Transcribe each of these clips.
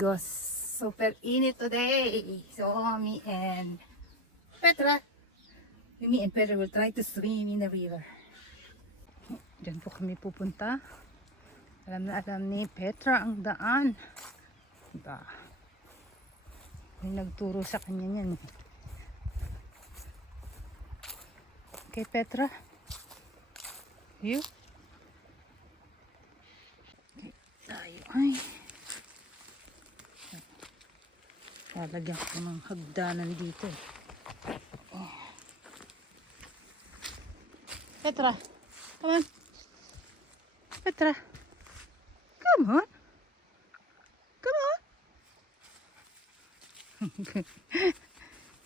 Goes super init today. So me and Petra will try to swim in the river. Diyan po kami pupunta. Alam na alam ni Petra ang daan. Diba? May nagturo sa kanya niyan. Okay, Petra? You? Okay, tayo ay. Lalagyan ko ng hagdanan dito. Oh. Petra, come on. Petra, come on. Come on.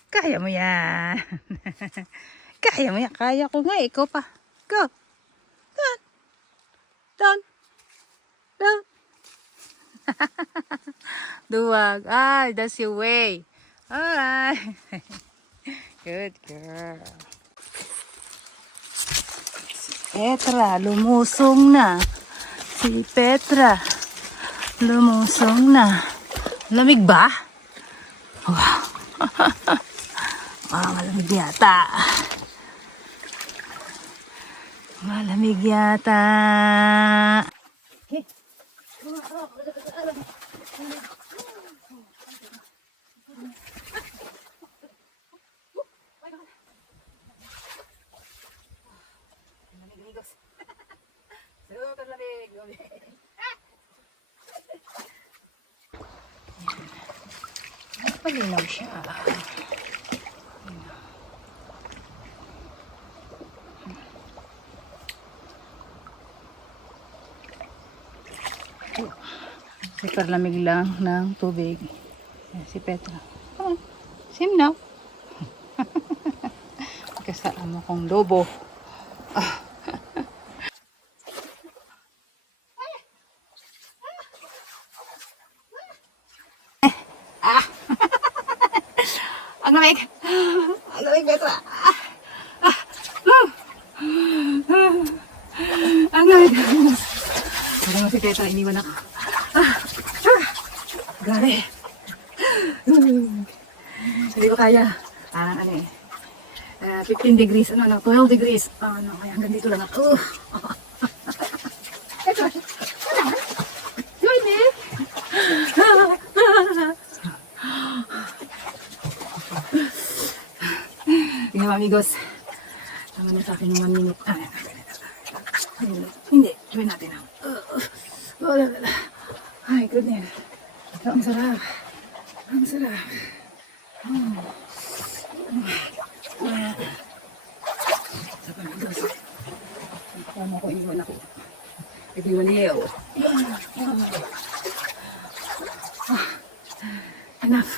Kaya mo yan. Kaya mo yan. Kaya ko nga. Ikaw pa. Go. Down. Down. Down. Duwag. Ah, that's your way. Alright. Good girl. Petra, lumusong na. Si Petra, lumusong na. Lamig ba? Wow. Malamig yata. Malamig yata. Super lamig. Palinaw siya. Super lamig lang ng tubig. Yan, si Petra. Come on. Swim now. Kasama kong lobo. Ang lamig. Ang lamig, Petra. Ang lamig. Sabi mo si Petra, iniwan ako. Gari. Hindi ko kaya. Parang 15 degrees, 12 degrees. Kaya hanggang dito lang ako. Petra, join me. Tingnan mo, amigos. Tama na sa akin yung 1 minute. Hindi. Gawin natin ang. Ay, goodness. Ang sarap. Ang sarap. Sarap, amigos. Tama ko, iwan ako. Iwan. Enough.